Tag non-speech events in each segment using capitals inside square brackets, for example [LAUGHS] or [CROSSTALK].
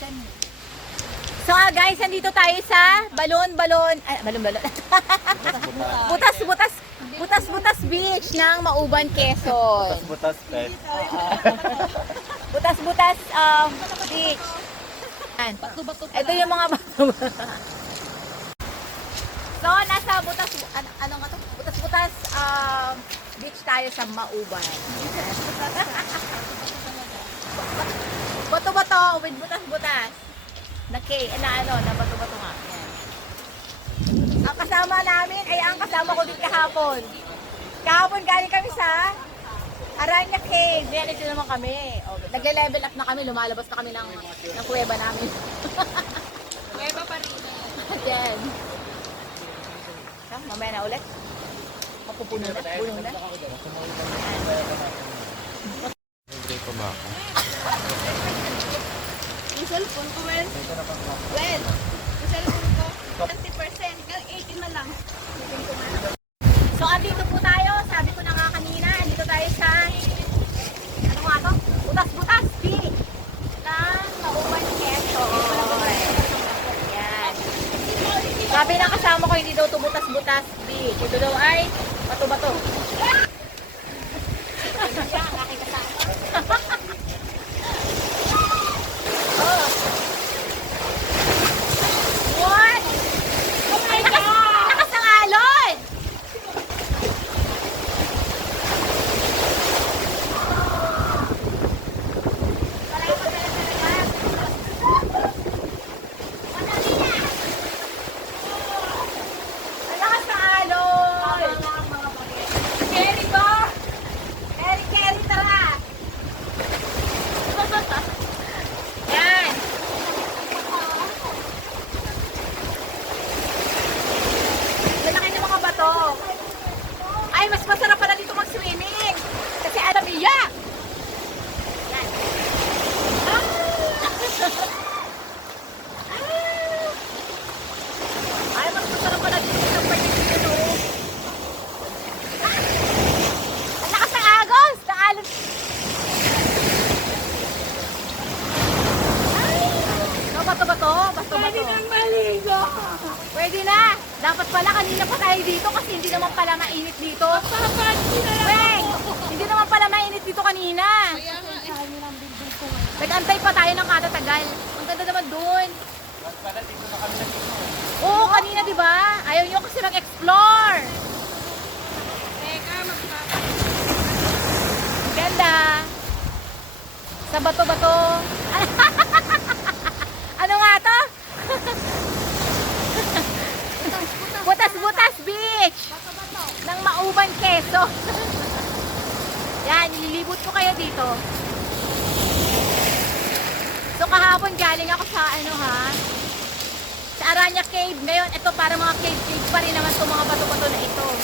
dyan. So ah, guys, nandito tayo sa Balon Balon, ah, Balon Balon. [LAUGHS] butas Butas Butas Butas Beach ng Mauban, Quezon. Butas pet. [LAUGHS] Butas Butas um, Beach. Yan. Bato-bato pa Ito yung mga bato. [LAUGHS] so, nasa Butas, ano, ano nga to? Butas Butas um, Beach tayo sa Mauban. Bato-bato with butas-butas. Na K, na ano, na bato-bato nga. Ang kasama namin ay ang kasama ko din kahapon. Kahapon galing kami sa Aranya Cave. Yan, ito naman kami. Nagle-level up na kami. Lumalabas na kami ng, ng kuweba namin. [LAUGHS] Kuweba pa rin. Yan. Ha, mamaya na ulit. Mapupuno na. Puno na. Hindi ko ba ako? Yung cellphone ko, well. Well, yung cellphone ko, 20%. Hanggang 18 na lang. So, andito po tayo. Sabi ko na nga kanina, andito tayo sa, ano nga to? Butas-butas beach ng Mauban, Quezon. Yan. Sabi ng kasama ko, hindi daw to butas-butas beach. Ito daw ay bato-bato. [LAUGHS] Oh. What? Oh my God! Nakasangalon! Malakas na alon! Carry ba? Carry, carry, tara! Yan! Lalaki ng mga bato. Ay, mas masarap pala dito mag-swimming. Niya. Yan. Ah! Ay, mas masarap pala dito sa parte dito. Ah! Ang lakas ng agos! Naalon. Ay! No, bato-bato. Bato-bato. maligo. Pwede na. Dapat pala kanina pa tayo dito kasi hindi naman pala mainit dito. Papansin na lang Weng! Hindi naman pala mainit dito kanina. Kaya nga, eh. Ko ngayon. Nag-antay pa tayo ng katatagal. Ang ganda naman dun. Oo, kanina di ba? Ayaw nyo kasi mag-explore. Teka, magkaka. Ang ganda. Sa bato-bato. [LAUGHS] ano nga to? Butas-butas beach. Bato-bato. ng Mauban, Quezon. [LAUGHS] Yan, nililibot ko kayo dito. So kahapon galing ako sa ano ha, sa Aranya Cave. Ngayon, ito para mga cave-cave pa rin naman itong mga bato-bato na ito. [LAUGHS]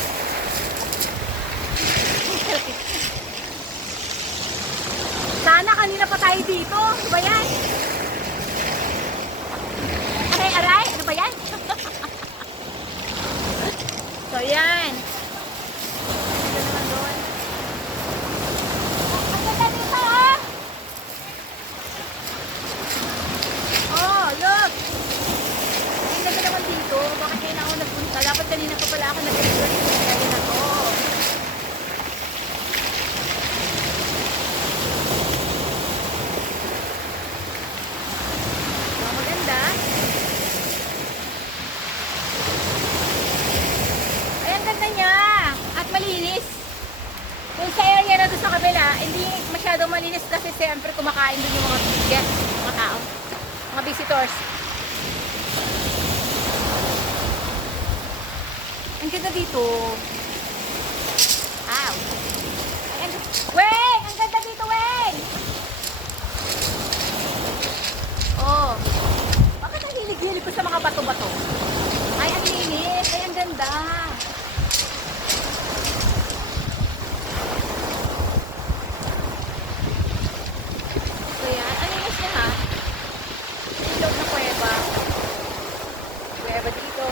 Sana kanina pa tayo dito. Ba yan? Aray, aray. Ano ba yan? so, yan. Ito naman doon. Ang ganda dito, oh! Oh, look! Ang ganda naman dito. Bakit kayo na ako nagpunta? Dapat kanina pa pala ako nag-explore dito sa area na to. Oh, maganda. Ay, ang ganda niya. At malinis. Kung sa area na doon sa kabila, hindi masyadong malinis kasi siyempre kumakain doon yung mga guests, mga tao, mga visitors. Ang ganda dito. Ow. Ay, ang ganda. Weng! Ang ganda dito, Weng! Oh. Bakit ang hilig-hilig ko sa mga bato-bato? Ay, ang linis. Ay, ang ganda. So yan, ang linis niya ha. Ilog na kuweba. Kuweba dito.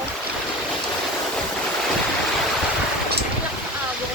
Ay, nakakago.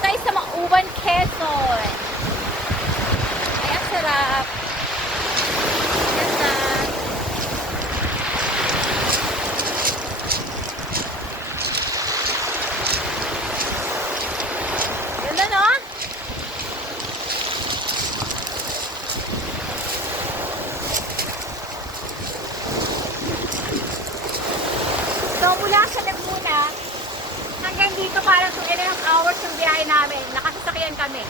Ang sa Mauban, Quezon. Ay, ang sarap. Ganda. Ganda, no? So, mula sa Laguna, hanggang dito parang 2 and a half hours yung biyahe namin. Nakasasakyan kami.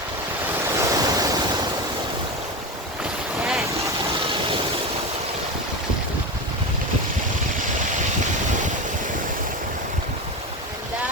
Yan. Ganda.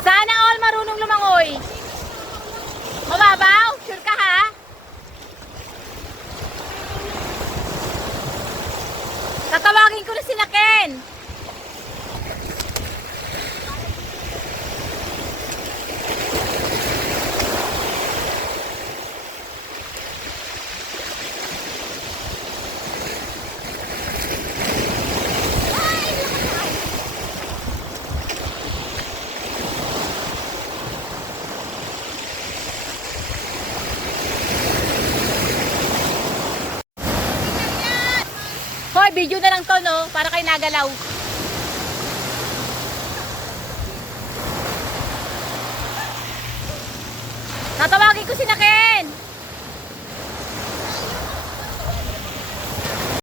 Sana all marunong lumangoy. Mababaw? Sure ka ha? Tatawagin ko na sila Ken. Video na lang to, no? Para kay nagalaw. Tatawagin ko si Ken.